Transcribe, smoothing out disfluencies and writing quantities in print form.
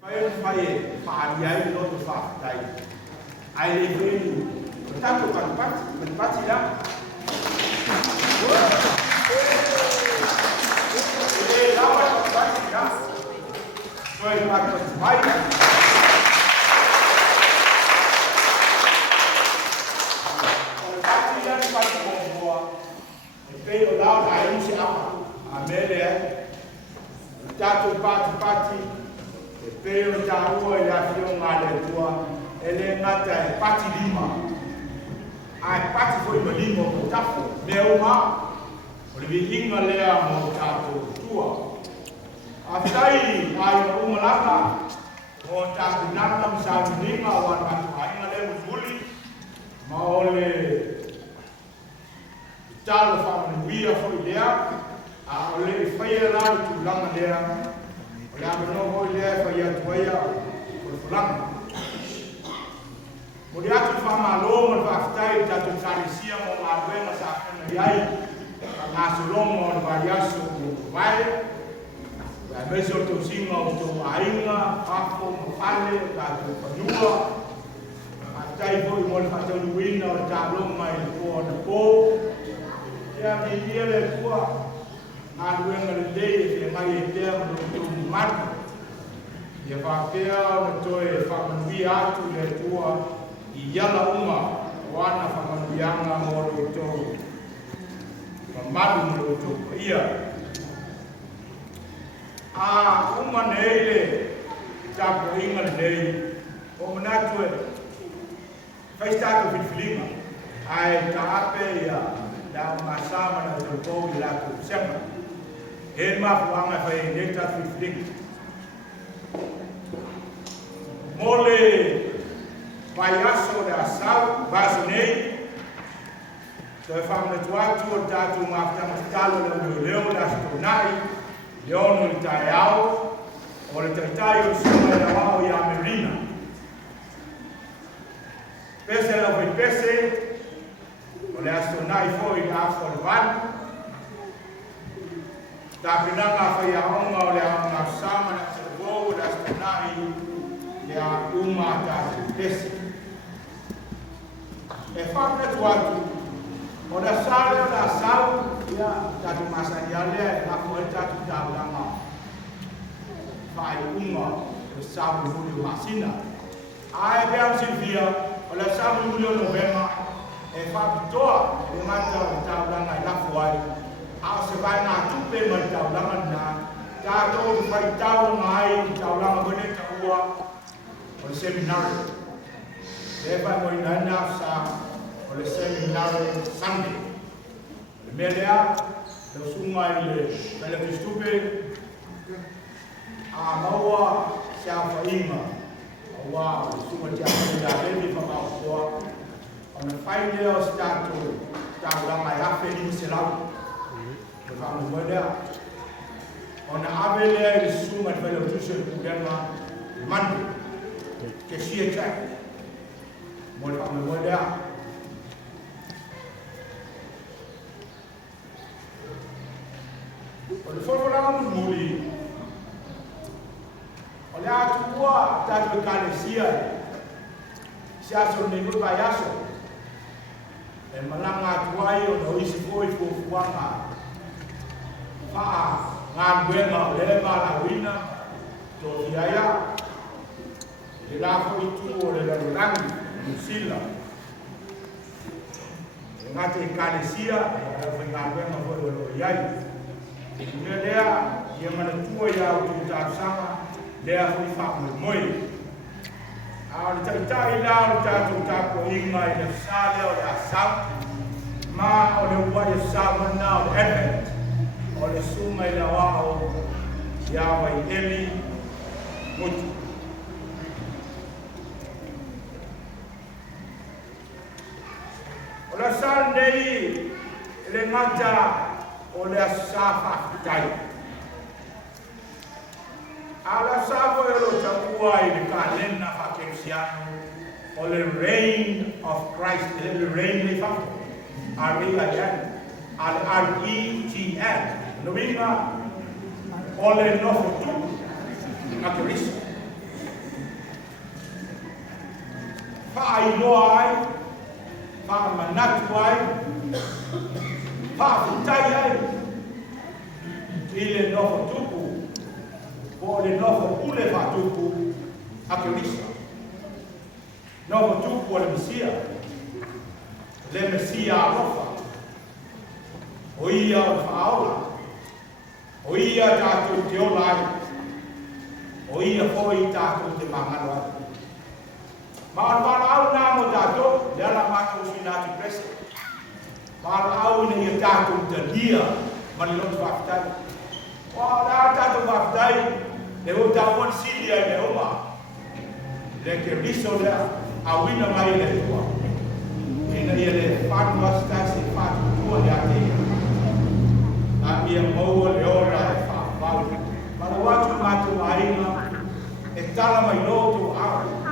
Fai fa'aliai lo te whaatai. Ai le whenu, tato kanpati la. E lawa kanpati la. Koe kanpati mai. Kanpati la ni pati kongoa. E peo lao na isi apa. Amele tato pati. E peo tāua i a whio ngā le tua, e le ngata e pati lima. Ai pati fo i ma lima mo tafo, me o ngā, o le vi inga lea mo tātou tua. A whitai ai o umalaka, o tātou nana msātu ninga o anu atu a inga le muli, ma o le talo whamani wia fo i lea, a o le whaia rāu tu langa lea, ya no hoi le fa ya toia o fulang mo dia tu fa malo mo fa ftai ta tu salisia mo ma buena sa na yai na solong mo ba ya so vai ya beso to singa o to ainga fa mo fale ta tu panua tai foi mo fa to wina o ta lo mai ko na po ya mi le tua Aluenga le dei e mai e tea mo tu matu. Ia whakea o toe whamanui atu le tua i yala uma o ana whamanuianga mo lo tō. Mamadu mo lo tō ia. A uma nei le tako inga le dei o manatu e whaistako whitwhilinga. Ai ta ape ia da masama na tō i lako sema. E mafuanga fai neta whiwhiringa. Mole vai aso le asau, vaso nei. So e whamana tuatu o tātou mafutanga talo le leo la stonai, leono i tae au, o le taitai o suma i awao i Amerina. Pese la vai pese, o le astonai fo i afo le vanu, ta pinanga fai a onga o le aonga sama na te vou da stonai le a uma ta pesi. E whakna tuatu, o da sale o da sau, ia tatu masani alea e lako e tatu taulanga. Whai unga o sau muli masina. Ae beam silvia, o le sau muli o novema, e whakitoa e mata o taulanga i lafo ai. A se vai na tupe ma taulanga na tātou whai taulanga ai taulanga wene taua o le seminari. Le vai mo i nana sa o le seminari Sunday. Le melea, le sunga i le pele Kristupe, a maua se a whainga, a wā o le sunga tia pele a revi whakaukua, o na whai leo si tātou taulanga i hape ni se lau. Vamos olhar. On a avelé le suma de la touche pour gagner le mande. Que si est chaque. Moi vamos olhar. On le faut là on mourir. On a tout voir dans le calesia. Si a son niveau bayaso. E malanga tuai o no isi foi fuanga. Ngā buenga o lema la wina, to hiaya, e lafo i tu o le lalurangi, Nusila. E ngā te kālesia, e ngā buenga o lo iai. E kune lea, i e mana tua ia o tu tāsanga, lea hui whakamo moi. A o le taitai la o tātou tāko inga i le sāle o le asau, ma o le uai e sāmana o le Advent. O le suma i la wao Iawa i Eli Mutu. O la sal nei le ngata o le asafa tai. A la safo e lo tapua i le kalena whakensiano o le reign of Christ, le reign le whako. R-E-I-N, R-E-T-N. Novinga ole no futu na Kristo ailoa ai, whaamanatu ai, whaafitai ai, i le nofo tupu, o le nofo ule whatupu a Kerisa. Nofo tupu o le Mesia alofa, o ia o le whaaola, o ia tātou te ola ai, o ia hoi tātou te mangalo ai. Maana au nā mo tātou, le ala mātou sinati presa. Maana au ina ia tātou te lia, mani lotu whaafitai. Wa nā tātou whaafitai, le o tāpon silia i le oma. Le ke riso lea, a wina mai le tua. Ina ia le whanua stasi whatu tua le ate ia. A ia maua le ora e whaapau. Mana watu mātou aina, e tala mai loto au.